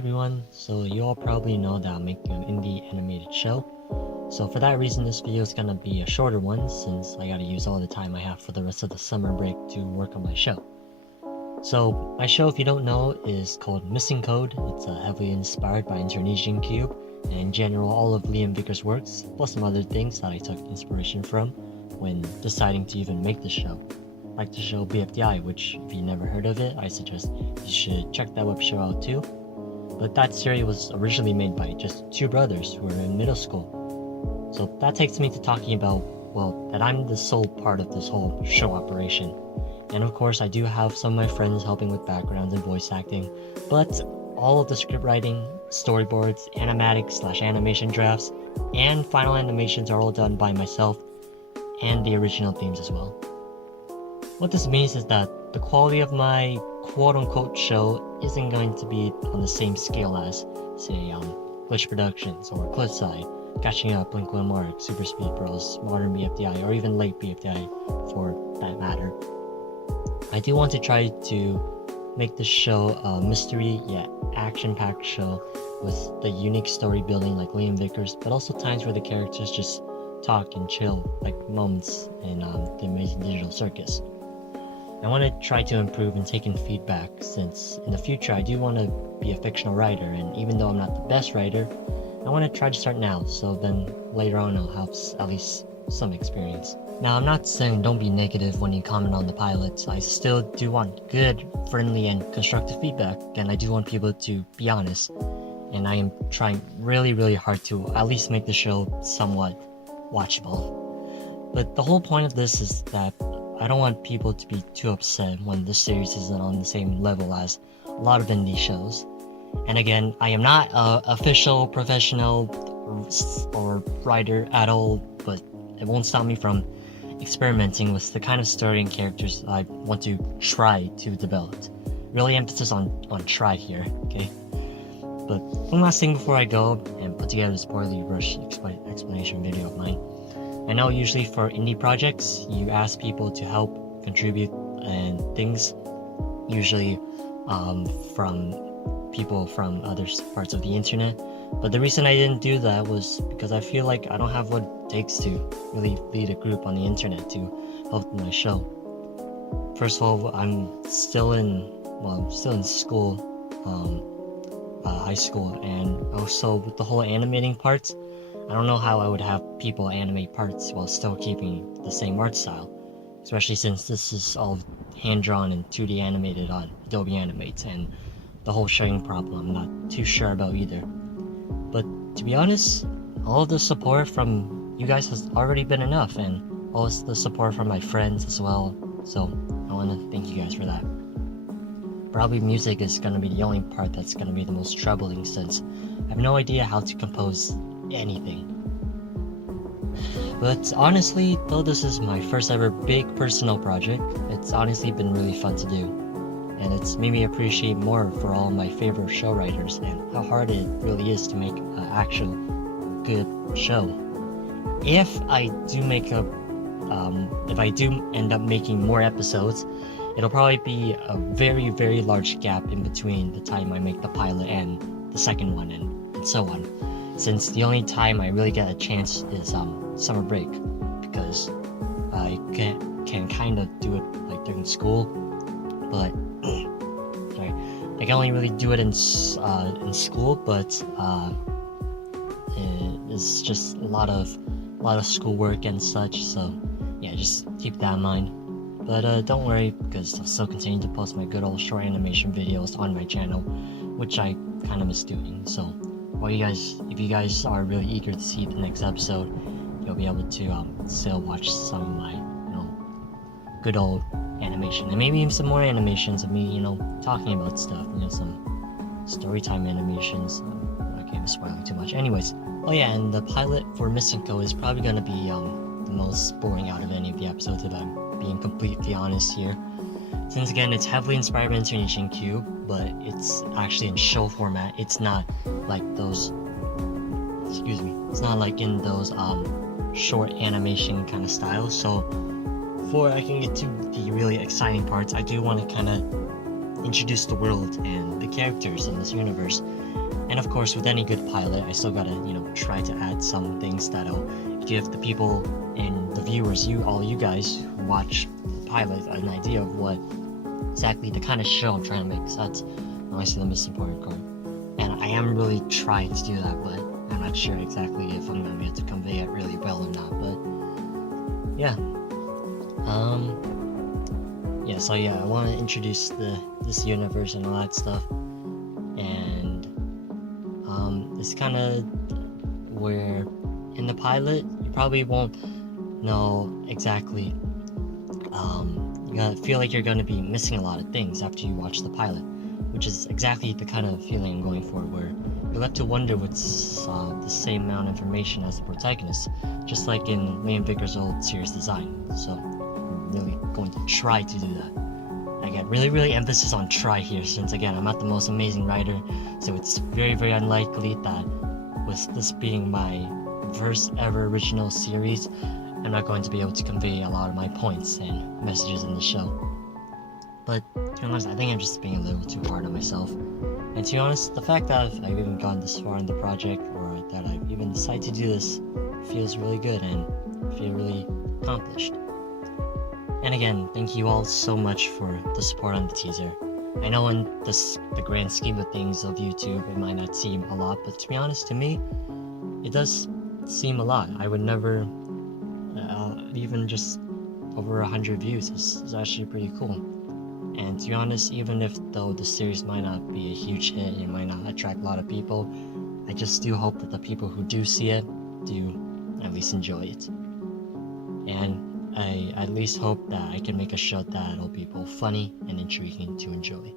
everyone, so you all probably know that I'm making an indie animated show. So for that reason this video is gonna be a shorter one since I gotta use all the time I have for the rest of the summer break to work on my show. So my show, if you don't know, is called Missing Code. It's heavily inspired by Indonesian Cube and in general all of Liam Vicker's works, plus some other things that I took inspiration from when deciding to even make the show. Like the show BFDI, which if you never heard of it, I suggest you should check that web show out too. But that series was originally made by just two brothers who were in middle school. So that takes me to talking about, well, that I'm the sole part of this whole show operation. And of course I do have some of my friends helping with backgrounds and voice acting, but all of the script writing, storyboards, animatic/animation drafts, and final animations are all done by myself, and the original themes as well. What this means is that the quality of my quote-unquote show isn't going to be on the same scale as, say, Glitch Productions or Cliffside, Catching Up, Blink One Mark, Super Speed Bros, Modern BFDI, or even late BFDI for that matter. I do want to try to make the show a mystery yet action-packed show with the unique story building like Liam Vickers, but also times where the characters just talk and chill, like moments in the Amazing Digital Circus. I want to try to improve and take in feedback, since in the future I do want to be a fictional writer, and even though I'm not the best writer, I want to try to start now, so then later on I'll have at least some experience. Now, I'm not saying don't be negative when you comment on the pilots. I still do want good, friendly, and constructive feedback, and I do want people to be honest, and I am trying really hard to at least make the show somewhat watchable. But the whole point of this is that I don't want people to be too upset when this series isn't on the same level as a lot of indie shows. And again, I am not an official professional or writer at all, but it won't stop me from experimenting with the kind of story and characters I want to try to develop. Really emphasis on try here, okay? But one last thing before I go and put together this poorly rushed explanation video of mine. I know usually for indie projects, you ask people to help contribute and things, usually from people from other parts of the internet. But the reason I didn't do that was because I feel like I don't have what it takes to really lead a group on the internet to help my show. First of all, I'm still in school, high school, and also with the whole animating parts, I don't know how I would have people animate parts while still keeping the same art style, especially since this is all hand-drawn and 2D animated on Adobe Animate, and the whole shading problem I'm not too sure about either. But to be honest, all of the support from you guys has already been enough, and all the support from my friends as well, so I want to thank you guys for that. Probably music is going to be the only part that's going to be the most troubling, since I have no idea how to compose anything. But honestly, though this is my first ever big personal project, it's honestly been really fun to do, and it's made me appreciate more for all my favorite show writers and how hard it really is to make an actual good show. If I do end up making more episodes, it'll probably be a very large gap in between the time I make the pilot and the second one, and so on, since the only time I really get a chance is summer break, because I can kind of do it like during school, but sorry, I can only really do it in school, but it's just a lot of schoolwork and such, so yeah, just keep that in mind. But don't worry, because I'll still continue to post my good old short animation videos on my channel, which I kind of miss doing. So if you guys are really eager to see the next episode, you'll be able to still watch some of my good old animation, and maybe even some more animations of me talking about stuff, some storytime animations. I can't be spoiling too much. Anyways, oh yeah, and the pilot for Missing C0DE is probably gonna be the most boring out of any of the episodes, if I'm being completely honest here, since again it's heavily inspired by Indonesian Cube, but it's actually in show format. It's not like those it's not like in those short animation kind of styles. So before I can get to the really exciting parts, I do want to kind of introduce the world and the characters in this universe. And of course, with any good pilot, I still gotta, try to add some things that'll give the people and the viewers, all you guys who watch the pilot, an idea of what exactly the kind of show I'm trying to make. So that's honestly the most important part. And I am really trying to do that, but I'm not sure exactly if I'm gonna be able to convey it really well or not. But yeah, so I want to introduce this universe and all that stuff, and it's kind of where in the pilot you probably won't know exactly. You're gonna feel like you're gonna be missing a lot of things after you watch the pilot, which is exactly the kind of feeling I'm going for, where you're left to wonder what's the same amount of information as the protagonist, just like in Liam Vicker's old series design. So I'm really going to try to do that. I get really emphasis on try here, since again I'm not the most amazing writer, so it's very unlikely that with this being my first ever original series, I'm not going to be able to convey a lot of my points and messages in the show. But to be honest, I think I'm just being a little too hard on myself. And to be honest, the fact that I've even gone this far in the project, or that I've even decided to do this, feels really good and I feel really accomplished. And again, thank you all so much for the support on the teaser. I know in the grand scheme of things of YouTube, it might not seem a lot, but to be honest, to me, it does seem a lot. I would never, even just over 100 views is actually pretty cool. And to be honest, even if though the series might not be a huge hit, it might not attract a lot of people, I just do hope that the people who do see it do at least enjoy it. And I at least hope that I can make a show that'll be both funny and intriguing to enjoy.